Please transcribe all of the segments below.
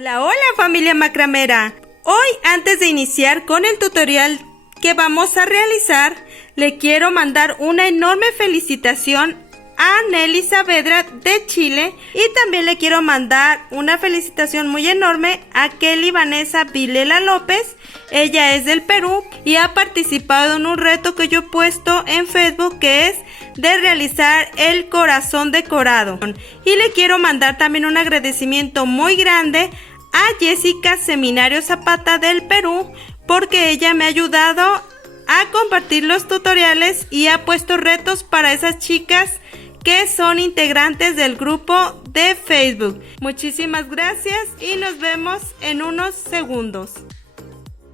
Hola, hola familia macramera. Hoy, antes de iniciar con el tutorial que vamos a realizar, le quiero mandar una enorme felicitación a Nelly Saavedra de Chile y también le quiero mandar una felicitación muy enorme a Kelly Vanessa Vilela López. Ella es del Perú y ha participado en un reto que yo he puesto en Facebook, que es de realizar el corazón decorado. Y le quiero mandar también un agradecimiento muy grande a Jessica Seminario Zapata del Perú, porque ella me ha ayudado a compartir los tutoriales y ha puesto retos para esas chicas que son integrantes del grupo de Facebook. Muchísimas gracias y nos vemos en unos segundos.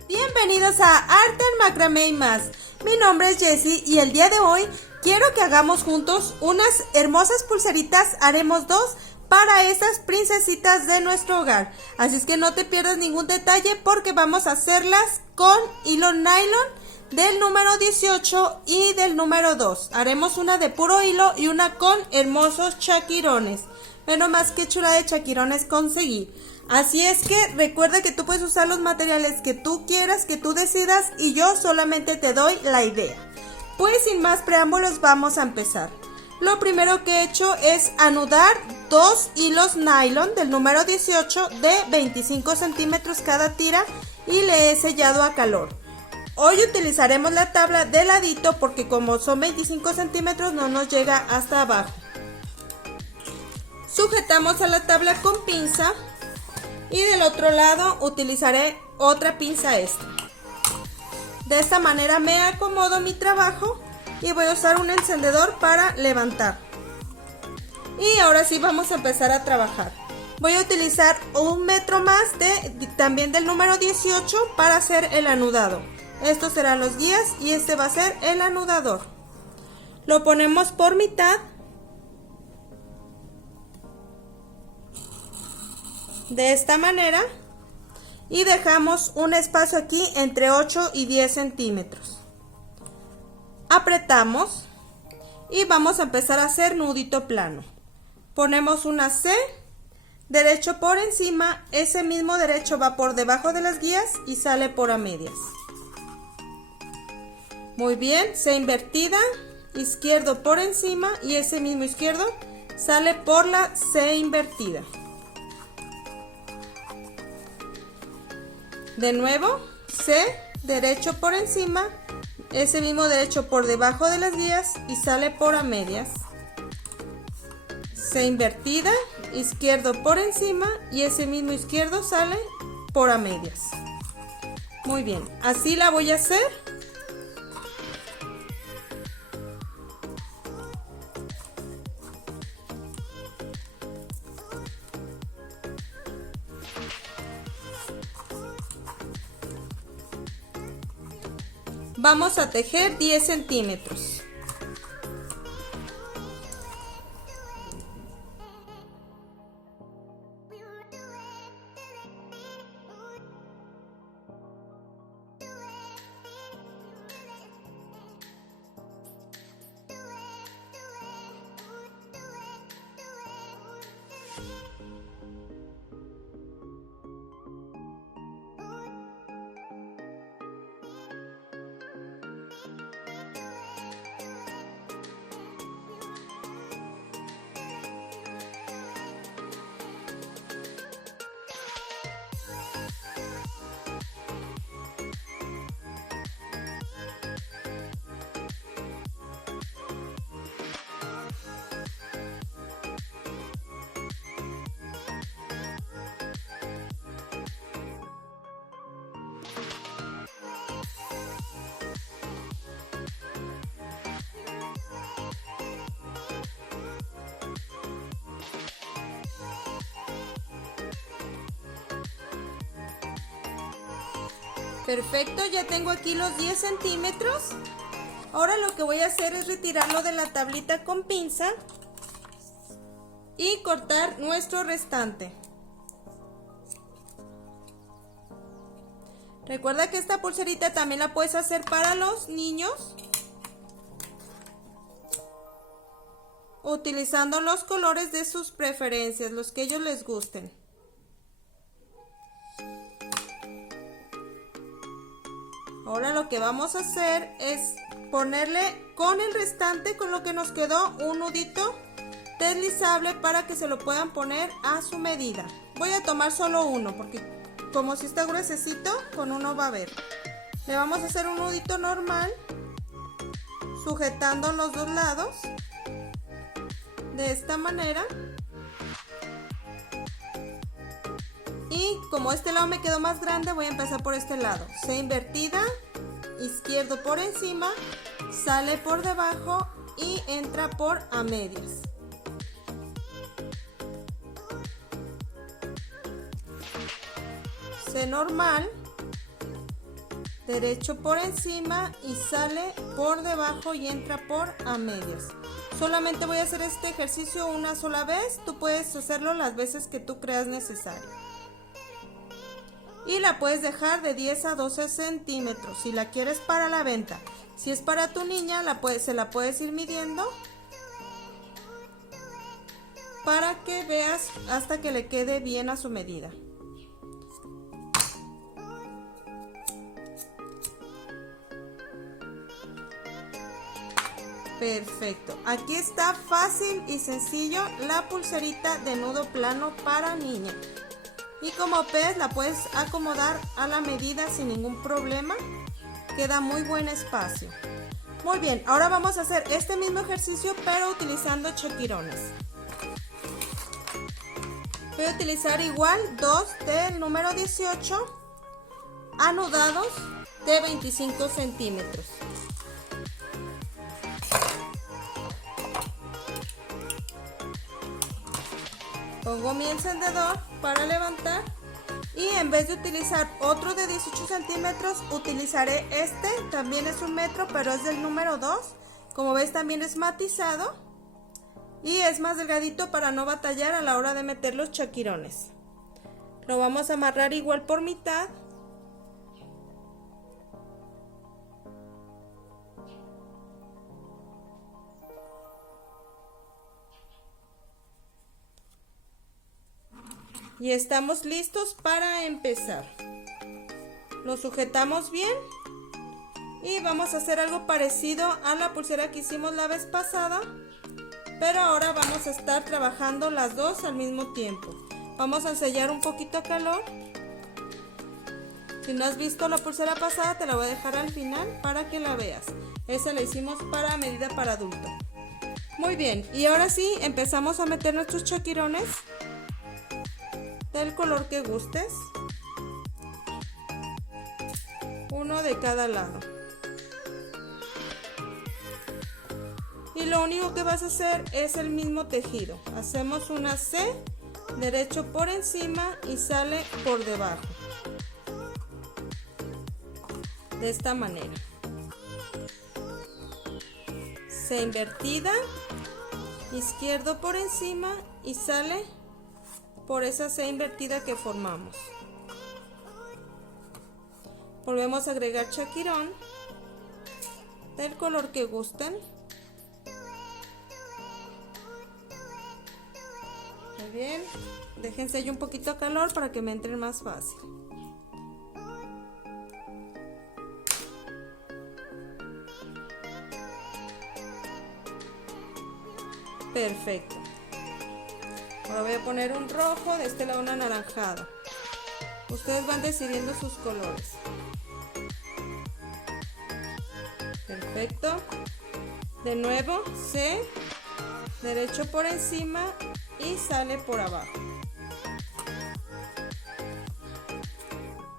Bienvenidos a Arte en Macramé y más. Mi nombre es Jessie y el día de hoy quiero que hagamos juntos unas hermosas pulseritas. Haremos dos para esas princesitas de nuestro hogar. Así es que no te pierdas ningún detalle porque vamos a hacerlas con hilo nylon del número 18 y del número 2. Haremos una de puro hilo y una con hermosos chaquirones. Bueno, más que chula de chaquirones conseguí. Así es que recuerda que tú puedes usar los materiales que tú quieras, que tú decidas, y yo solamente te doy la idea. Pues sin más preámbulos vamos a empezar. Lo primero que he hecho es anudar dos hilos nylon del número 18 de 25 centímetros cada tira y le he sellado a calor. Hoy utilizaremos la tabla de ladito porque como son 25 centímetros no nos llega hasta abajo. Sujetamos a la tabla con pinza y del otro lado utilizaré otra pinza extra. De esta manera me acomodo mi trabajo y voy a usar un encendedor para levantar. Y ahora sí vamos a empezar a trabajar. Voy a utilizar un metro más también del número 18 para hacer el anudado. Estos serán los guías y este va a ser el anudador. Lo ponemos por mitad. De esta manera. Y dejamos un espacio aquí entre 8 y 10 centímetros. Apretamos. Y vamos a empezar a hacer nudito plano. Ponemos una C. Derecho por encima. Ese mismo derecho va por debajo de las guías y sale por a medias. Muy bien, C invertida, izquierdo por encima y ese mismo izquierdo sale por la C invertida. De nuevo, C, derecho por encima, ese mismo derecho por debajo de las guías y sale por a medias. C invertida, izquierdo por encima y ese mismo izquierdo sale por a medias. Muy bien, así la voy a hacer. Vamos a tejer 10 centímetros. Perfecto, ya tengo aquí los 10 centímetros. Ahora lo que voy a hacer es retirarlo de la tablita con pinza y cortar nuestro restante. Recuerda que esta pulserita también la puedes hacer para los niños, utilizando los colores de sus preferencias, los que ellos les gusten. lo que vamos a hacer es ponerle con el restante, con lo que nos quedó, un nudito deslizable para que se lo puedan poner a su medida. Voy a tomar solo uno porque como si está gruesecito, con uno va a ver. Le vamos a hacer un nudito normal, sujetando los dos lados de esta manera. Y como este lado me quedó más grande, voy a empezar por este lado. C invertida, izquierdo por encima, sale por debajo y entra por a medias. C normal, derecho por encima y sale por debajo y entra por a medias. Solamente voy a hacer este ejercicio una sola vez, tú puedes hacerlo las veces que tú creas necesario. Y la puedes dejar de 10 a 12 centímetros si la quieres para la venta. Si es para tu niña, se la puedes ir midiendo para que veas hasta que le quede bien a su medida. Perfecto, aquí está fácil y sencillo la pulserita de nudo plano para niña. Y como ves, la puedes acomodar a la medida sin ningún problema. Queda muy buen espacio. Muy bien, ahora vamos a hacer este mismo ejercicio pero utilizando chaquirones. Voy a utilizar igual dos del número 18 anudados de 25 centímetros. Pongo mi encendedor para levantar y en vez de utilizar otro de 18 centímetros utilizaré este, también es 1 metro pero es del número 2. Como ves también es matizado y es más delgadito para no batallar a la hora de meter los chaquirones. Lo vamos a amarrar igual por mitad. Y estamos listos para empezar. Lo sujetamos bien y vamos a hacer algo parecido a la pulsera que hicimos la vez pasada, pero ahora vamos a estar trabajando las dos al mismo tiempo. Vamos a sellar un poquito a calor. Si no has visto la pulsera pasada, te la voy a dejar al final para que la veas. Esa la hicimos para medida para adulto. Muy bien, y ahora sí empezamos a meter nuestros chaquirones del color que gustes, uno de cada lado. Y lo único que vas a hacer es el mismo tejido. Hacemos una C, derecho por encima y sale por debajo. De esta manera. C invertida, izquierdo por encima y sale por esa C invertida que formamos. Volvemos a agregar chaquirón del color que gusten. Muy bien, déjense yo un poquito a calor para que me entren más fácil. Perfecto. Ahora voy a poner un rojo, de este lado un anaranjado. Ustedes van decidiendo sus colores. Perfecto. De nuevo, C, derecho por encima y sale por abajo.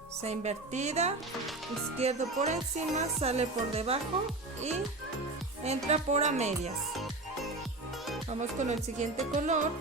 C invertida, izquierdo por encima, sale por debajo y entra por a medias. Vamos con el siguiente color.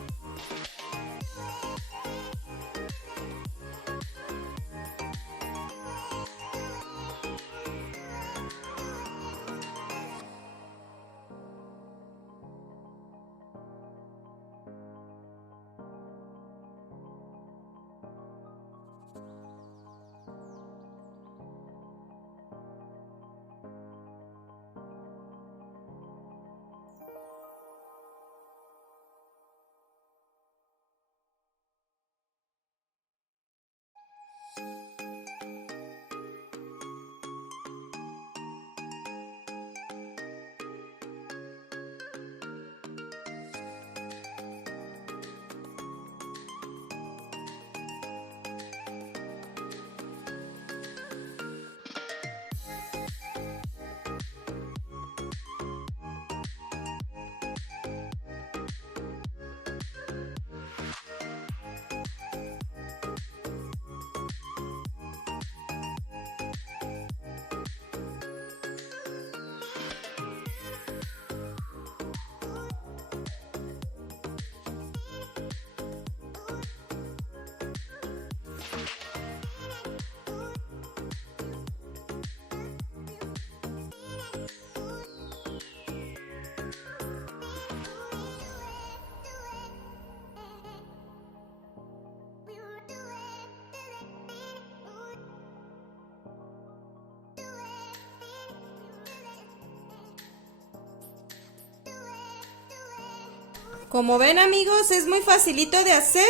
Como ven, amigos, es muy facilito de hacer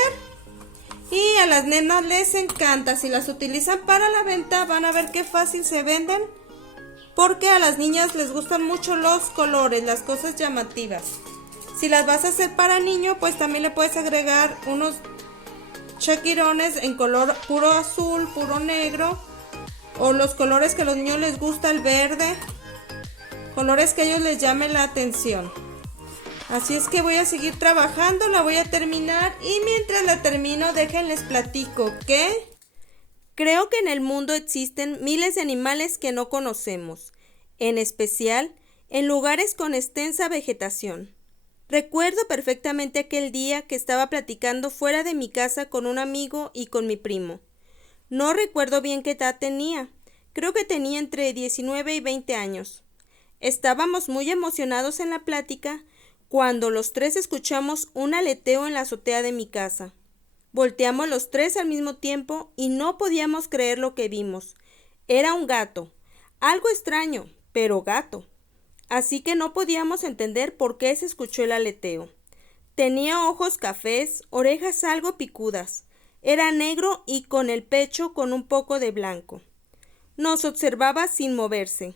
y a las nenas les encanta. Si las utilizan para la venta van a ver qué fácil se venden, porque a las niñas les gustan mucho los colores, las cosas llamativas. Si las vas a hacer para niño, pues también le puedes agregar unos chaquirones en color puro azul, puro negro, o los colores que a los niños les gusta, el verde, colores que a ellos les llamen la atención. Así es que voy a seguir trabajando, la voy a terminar y mientras la termino déjenles platico que creo que en el mundo existen miles de animales que no conocemos, en especial en lugares con extensa vegetación. Recuerdo perfectamente aquel día que estaba platicando fuera de mi casa con un amigo y con mi primo. No recuerdo bien qué edad tenía, creo que tenía entre 19 y 20 años. Estábamos muy emocionados en la plática cuando los tres escuchamos un aleteo en la azotea de mi casa. Volteamos los tres al mismo tiempo y no podíamos creer lo que vimos. Era un gato, algo extraño, pero gato. Así que no podíamos entender por qué se escuchó el aleteo. Tenía ojos cafés, orejas algo picudas. Era negro y con el pecho con un poco de blanco. Nos observaba sin moverse.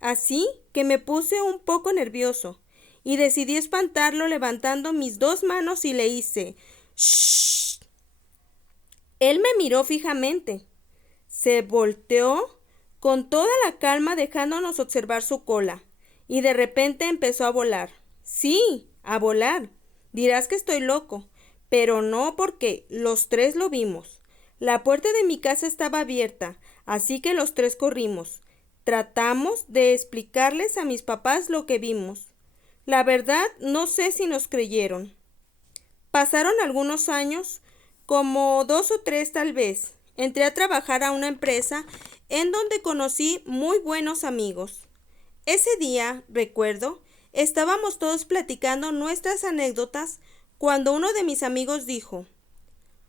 Así que me puse un poco nervioso y decidí espantarlo levantando mis dos manos y le hice ¡shh! Él me miró fijamente. Se volteó con toda la calma dejándonos observar su cola. Y de repente empezó a volar. Sí, a volar. Dirás que estoy loco, pero no porque los tres lo vimos. La puerta de mi casa estaba abierta, así que los tres corrimos. Tratamos de explicarles a mis papás lo que vimos. La verdad, no sé si nos creyeron. Pasaron algunos años, como 2 o 3 tal vez. Entré a trabajar a una empresa en donde conocí muy buenos amigos. Ese día, recuerdo, estábamos todos platicando nuestras anécdotas cuando uno de mis amigos dijo: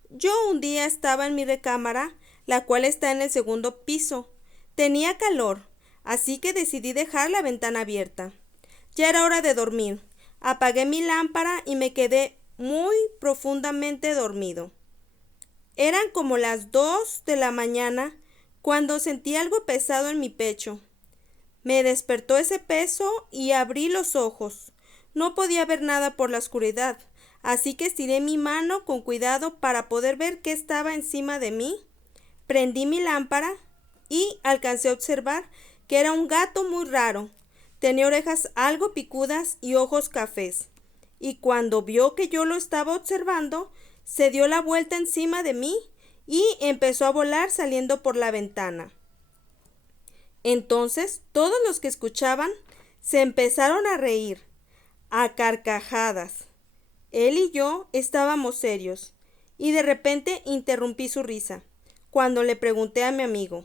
yo un día estaba en mi recámara, la cual está en el segundo piso. Tenía calor, así que decidí dejar la ventana abierta. Ya era hora de dormir. Apagué mi lámpara y me quedé muy profundamente dormido. Eran como las 2 de la mañana cuando sentí algo pesado en mi pecho. Me despertó ese peso y abrí los ojos. No podía ver nada por la oscuridad, así que estiré mi mano con cuidado para poder ver qué estaba encima de mí. Prendí mi lámpara y alcancé a observar que era un gato muy raro. Tenía orejas algo picudas y ojos cafés. Y cuando vio que yo lo estaba observando, se dio la vuelta encima de mí y empezó a volar saliendo por la ventana. Entonces todos los que escuchaban se empezaron a reír, a carcajadas. Él y yo estábamos serios, y de repente interrumpí su risa, cuando le pregunté a mi amigo,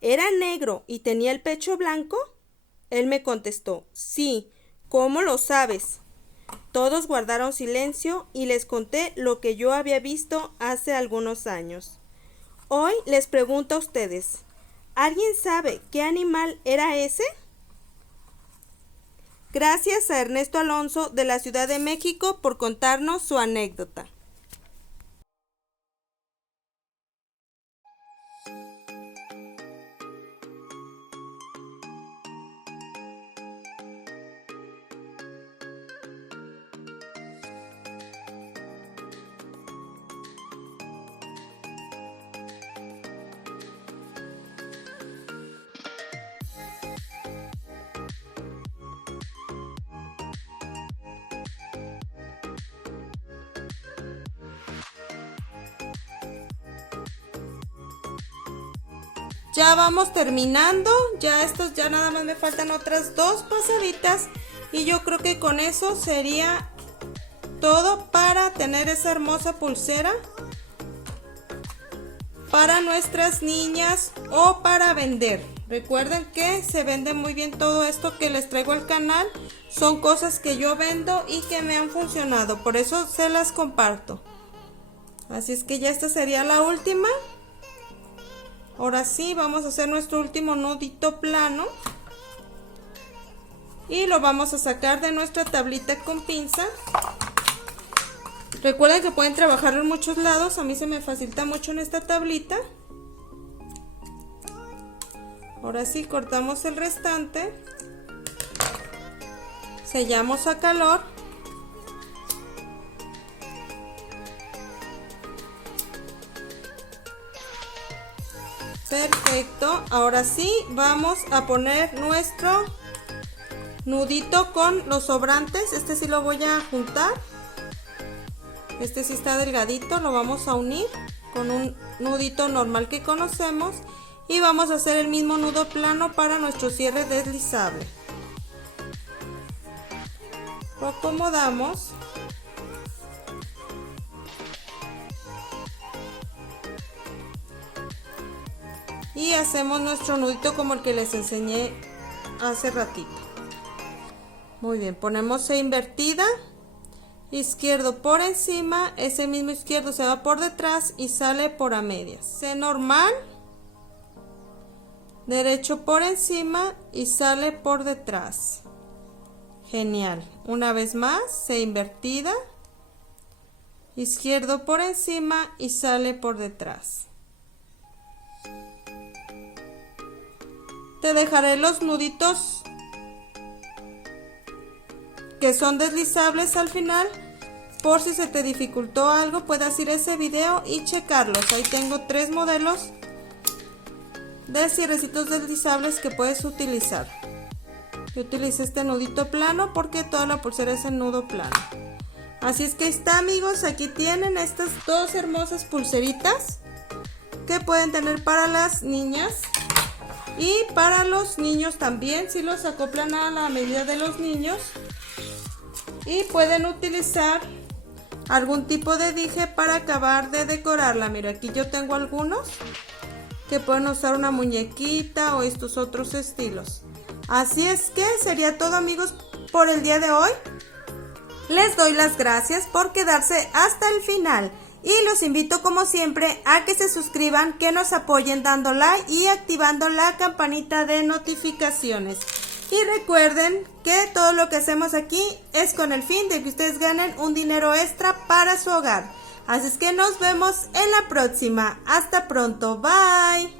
¿era negro y tenía el pecho blanco? Él me contestó, sí, ¿cómo lo sabes? Todos guardaron silencio y les conté lo que yo había visto hace algunos años. Hoy les pregunto a ustedes, ¿alguien sabe qué animal era ese? Gracias a Ernesto Alonso de la Ciudad de México por contarnos su anécdota. Ya vamos terminando, ya nada más me faltan otras 2 pasaditas y yo creo que con eso sería todo para tener esa hermosa pulsera para nuestras niñas o para vender. Recuerden que se vende muy bien todo esto que les traigo al canal, son cosas que yo vendo y que me han funcionado, por eso se las comparto. Así es que ya esta sería la última. Ahora sí, vamos a hacer nuestro último nudito plano y lo vamos a sacar de nuestra tablita con pinza Recuerden que pueden trabajarlo en muchos lados. A mí se me facilita mucho en esta tablita. Ahora sí, cortamos el restante. Sellamos a calor. Perfecto. Ahora sí, vamos a poner nuestro nudito con los sobrantes. Este sí lo voy a juntar. Este sí está delgadito, lo vamos a unir con un nudito normal que conocemos y vamos a hacer el mismo nudo plano para nuestro cierre deslizable. Lo acomodamos. Y hacemos nuestro nudito como el que les enseñé hace ratito. Muy bien, ponemos C invertida. Izquierdo por encima, ese mismo izquierdo se va por detrás y sale por a medias. C normal, derecho por encima y sale por detrás. Genial. Una vez más, C invertida, izquierdo por encima y sale por detrás. Te dejaré los nuditos que son deslizables al final, por si se te dificultó algo puedas ir a ese video y checarlos. Ahí tengo 3 modelos de cierrecitos deslizables que puedes utilizar. Yo utilicé este nudito plano porque toda la pulsera es en nudo plano. Así es que está, amigos, aquí tienen estas 2 hermosas pulseritas que pueden tener para las niñas y para los niños también, si los acoplan a la medida de los niños. Y pueden utilizar algún tipo de dije para acabar de decorarla. Mira, aquí yo tengo algunos que pueden usar una muñequita o estos otros estilos. Así es que sería todo, amigos, por el día de hoy. Les doy las gracias por quedarse hasta el final y los invito como siempre a que se suscriban, que nos apoyen dando like y activando la campanita de notificaciones. Y recuerden que todo lo que hacemos aquí es con el fin de que ustedes ganen un dinero extra para su hogar. Así es que nos vemos en la próxima. Hasta pronto. Bye.